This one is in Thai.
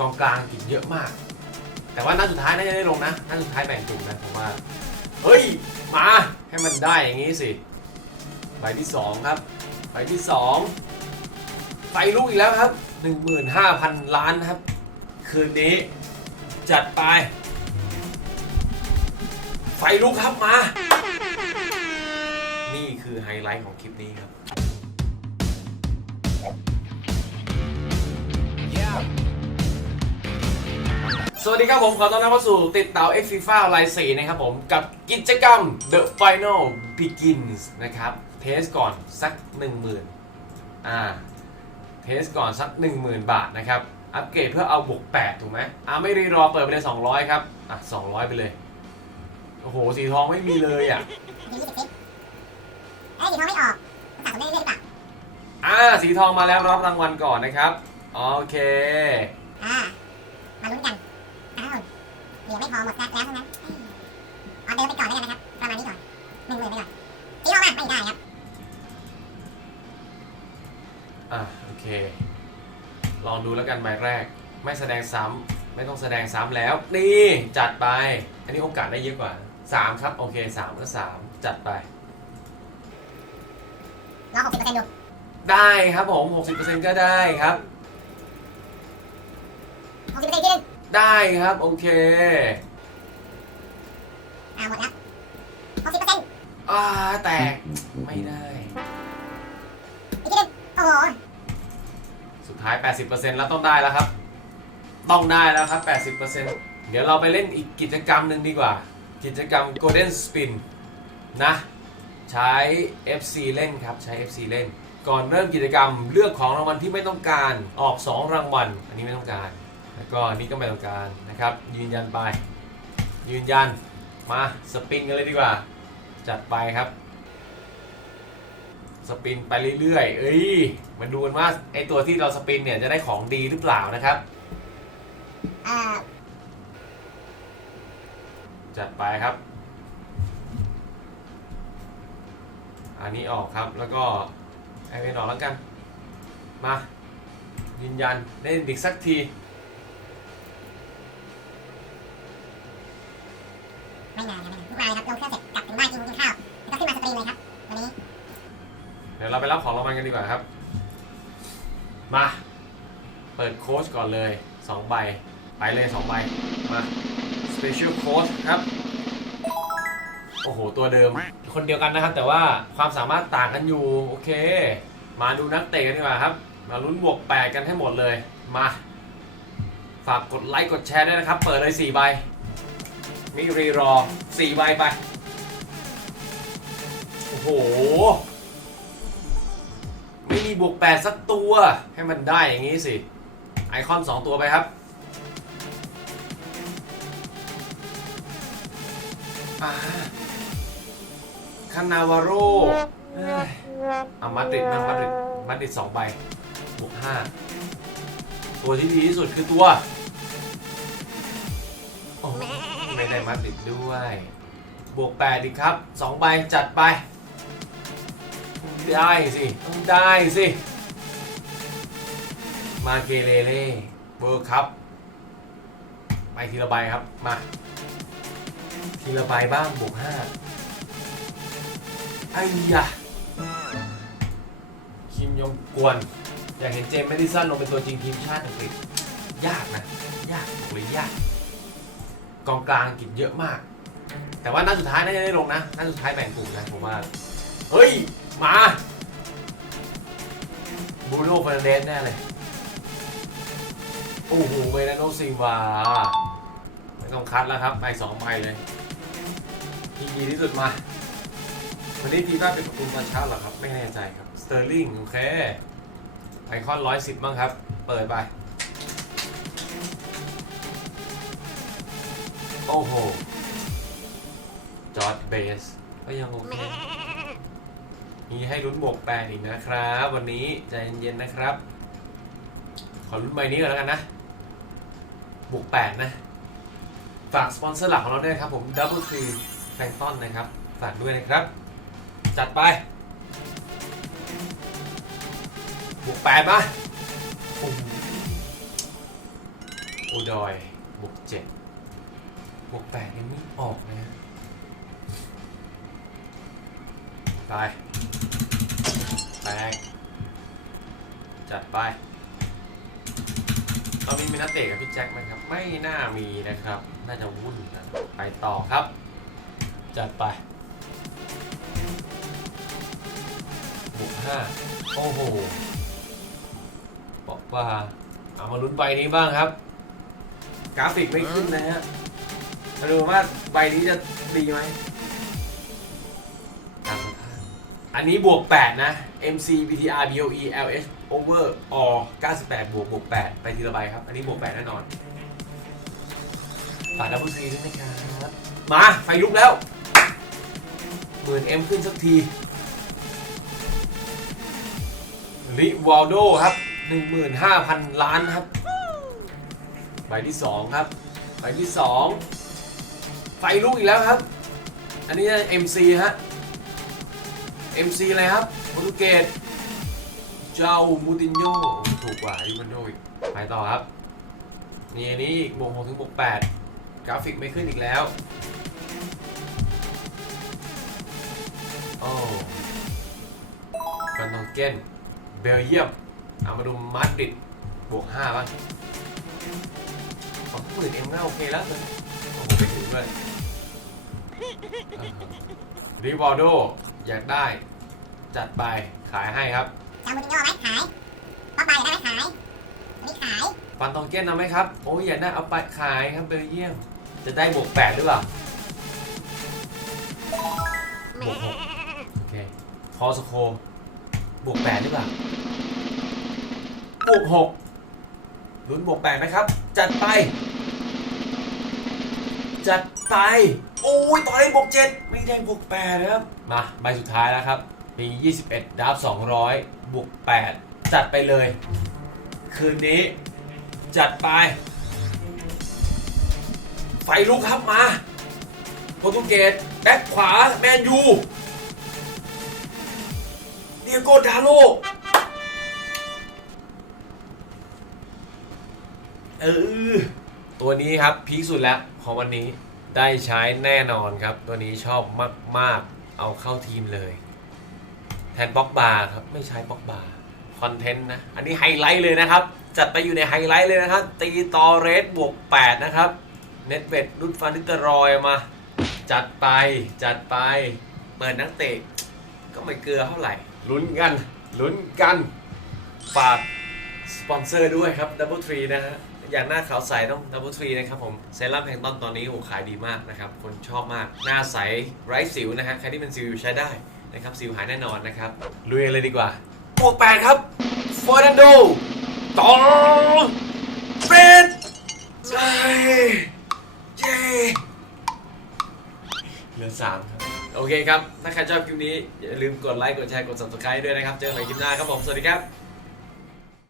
กองกลางกินเยอะมาก แต่ว่านัดสุดท้ายน่าจะได้ลงนะนัดสุดท้ายแบ่งกลุ่มนะผมว่า เฮ้ย มาให้มันได้อย่างนี้สิใบที่สองครับใบที่สองไฟลุกอีกแล้วครับ 15,000 ล้านครับ คืนนี้จัดไป ไฟลุกครับมา นี่คือไฮไลท์ของคลิปนี้ครับส วัสดีครับผม ขอต้อนรับเข้าสู่ติดเตา X FIFA ไลน์4นะครับผมกับกิจกรรม The Final Begins นะครับ เทสก่อนสัก 10,000อ่าเทสก่อนสัก 10,000 บาทนะครับ อัปเกรดเพื่อเอาบวก 8 ถูกไหมอ่าไม่รีรอเปิดไปเลย 200 ครับ อะ 200 ไปเลย โอ้โห สีทองไม่มีเลยอะเอ้ยสีทองไม่ออกสะสมได้เรื่อยๆหรือเปล่าอ่าสีทองมาแล้วรับรางวัลก่อนนะครับ โอเค อ่า มาลุ้นกัน เหลือไม่พอหมดแล้วทั้งนั้นเอาเดินไปก่อนแล้วกันนะครับ ประมาณนี้ก่อนหนึ่งหมื่นไปก่อนสีทองมาไม่ได้ครับ อะโอเค ลองดูแล้วกันใบแรก ไม่แสดงซ้ำไม่ต้องแสดงซ้ำแล้ว นี่จัดไป อันนี้โอกาสได้เยอะกว่า 3 ครับ โอเค3ก็3จัดไปรอหกสิบเปอร์เซ็นต์ดูได้ครับผม 60%ก็ได้ครับหกสิบเปอร์เซ็นต์ที่หนึ่ง ได้ครับ โอเคอ่าหมดแล้วหกสิบเปอร์เซ็นต์อ่าแตกไม่ได้ อีกทีหนึ่งโอ้โหสุดท้าย 80%แล้วต้องได้แล้วครับ ต้องได้แล้วครับ 80%เดี๋ยวเราไปเล่นอีกกิจกรรมหนึ่งดีกว่า กิจกรรม Golden Spin นะ ใช้ FC เล่นครับ ใช้ FC เล่น ก่อนเริ่มกิจกรรมเลือกของรางวัลที่ไม่ต้องการ ออก 2 รางวัล อันนี้ไม่ต้องการ แล้วก็นนี้ก็ไม่ต้องการนะครับ ยืนยันไป ยืนยันมาสปินกันเลยดีกว่า จัดไปครับ สปินไปเรื่อยๆ เอ้ยมาดูกันว่าไอตัวที่เราสปินเนี่ยจะได้ของดีหรือเปล่านะครับ จัดไปครับ อันนี้ออกครับแล้วก็ไอเป็นออกแล้วกัน มา ยืนยันเล่นอีกสักที ไม่นานนานทุกรายครับลงเครื่องเสร็จกลับถึงบ้านกินกินข้าวแล้วก็ขึ้นมาสตรีมเลยครับวันนี้เดี๋ยวเราไปรับของรางวัลกันดีกว่าครับ มา เปิดโค้ชก่อนเลย2ใบไปเลย2ใบมา Special Coach ครับโอ้โห ตัวเดิม คนเดียวกันนะครับ แต่ว่าความสามารถต่างกันอยู่ โอเค มาดูนักเตะกันดีกว่าครับ มาลุ้นบวก8กันให้หมดเลย มา ฝากกดไลค์ กดแชร์ด้วยนะครับ เปิดเลย4ใบ มิรีรอ4ใบไป โอ้โห ไม่มีบวก8สักตัวให้มันได้อย่างนี้สิ ไอคอน2ตัวไปครับอ่าคานาวาโรอามาดริดมามาดริดมาดริดสองใบบวก5ตัวที่ดีที่สุดคือตัวโอ้ ไม่ได้มาดริดด้วย บวก8ดีครับ2ใบจัดไป ได้สิ ต้องได้สิ มาเกเลเล่เวิร์คัพไปทีละใบครับ มา ทีละใบบ้าง บวกห้าไอ้ยะคิมยองกวน อยากเห็นเจมส์แมดิสันลงเป็นตัวจริงทีมชาติอังกฤษ ยากนะ ยากบอกเลยยาก กองกลางอังกฤษเยอะมาก แต่ว่านัดสุดท้ายน่าจะได้ลงนะนัดสุดท้ายแบ่งกลุ่มนะผมว่า เฮ้ย มาบูโน่เฟรนเดสแน่เลย โอ้โหเวนาโนซิงวาไม่ต้องคัดแล้วครับ ไปสองใบเลยที่ดีที่สุดมาวันนี้พีว่าเป็นประตูตอนเช้าเหรอครับ ไม่แน่ใจครับ สเตอร์ลิงโอเคไอคอนร้อยสิบบ้างครับ เปิดไป โอ้โห จอร์ดเบส ก็ยังโอเคมีให้ลุ้นบวกแปดอีกนะครับ วันนี้ใจเย็นๆนะครับ ขอลุ้นใบนี้ก่อนแล้วกันนะบวกแปดนะ ฝากสปอนเซอร์หลักของเราด้วยนะครับผม Double Tree แพลงต้นนะครับ ฝากด้วยนะครับ จัดไปบวกแปดมาโอ้โหโอดอยบวกเจ็ด บวกแปดยังไม่ออกนะฮะไปแปกจัดไปตอนนี้มีนักเตะกับพี่แจ็คไหมครับ ไม่น่ามีนะครับ น่าจะวุ่นนะไปต่อครับ จัดไปบวกห้าโอ้โหบอกว่าเอามาลุ้นใบนี้บ้างครับ กราฟิกไม่ขึ้นนะฮะ มาดูว่าใบนี้จะดีไหมตามสภาพอันนี้บวก 8 นะ MC BTR BOE LH over or 98 บวกบวก 8 ไปทีละใบครับ อันนี้บวก 8 แน่นอนฝากดับเบิลซีด้วยนะครับ มา ไฟลุกแล้วหมื่นเอ็มขึ้นสักทีริวอลโดครับ 15,000 ล้านครับ ใบที่ 2 ครับ ใบที่ 2 ไฟลุกอีกแล้วครับ อันนี้ MC ฮะ MC อะไรครับโปรตุเกสเจ้ามูตินโญ่ถูกกว่ายูมันโดอีกไปต่อครับ นี่อันนี้บวก6ถึงบวก8กราฟิกไม่ขึ้นอีกแล้วโอ้กันทองเกนเบลเยียมเอามาดูมาดริดบวก5บ้างของผู้อื่นเอ็มก็โอเคแล้วเลยโอ้โหไปถึงเลย รีวอลโดอยากได้จัดไปขายให้ครับจะเอามูตินโญ่ไหมขายป๊อกบายอยากได้ไหมขายอันนี้ขายฟันทองเก้นเอาไหมครับ โอ้ยอยากได้เอาไปขายครับเบลเยียมจะได้บวกแปดหรือเปล่าบวกหกโอเคพอสโคบวกแปดหรือเปล่าบวกหกลุ้นบวกแปดไหมครับ จัดไป จัดไป โอ้ยต่อได้บวกเจ็ดไม่ได้บวกแปดนะครับ มาใบสุดท้ายแล้วครับ มี 21ดาบ200 บวก 8 จัดไปเลย คืนนี้ จัดไป ไฟลุกครับมาโปรตุเกสแบ็คขวา แมนยูเดียโกดาโลเออ ตัวนี้ครับพีคสุดแล้วของวันนี้ได้ใช้แน่นอนครับ ตัวนี้ชอบมาก ๆ เอาเข้าทีมเลย แทนบ็อกบาร์ครับ ไม่ใช้บ็อกบาร์คอนเทนต์นะ อันนี้ไฮไลท์เลยนะครับ จัดไปอยู่ในไฮไลท์เลยนะครับ ตีตอเรสบวก 8 นะครับเน็ตเวดรุ่นฟานิตรอยมา จัดไปจัดไป เปิดนักเตะ ก็ไม่เกลือเท่าไหร่ ลุ้นกันลุ้นกัน ฝากสปอนเซอร์ด้วยครับ Double Tree นะฮะ อย่างหน้าขาวใสต้อง Double Tree นะครับผมเซรั่มแพงต้นตอนนี้โอ้ขายดีมากนะครับคนชอบมากหน้าใสไร้สิวนะฮะใครที่เป็นสิวอยู่ใช้ได้นะครับสิวหายแน่นอนนะครับลุยเลยดีกว่าบวกแปดครับเฟอร์นันโดต่อเฟรดเย้เย้เหลือสามครับโอเคครับ ถ้าใครชอบคลิปนี้ อย่าลืมกดไลค์ กดแชร์ กด subscribe ด้วยนะครับ เจอกันใหม่คลิปหน้าครับผม สวัสดีครับ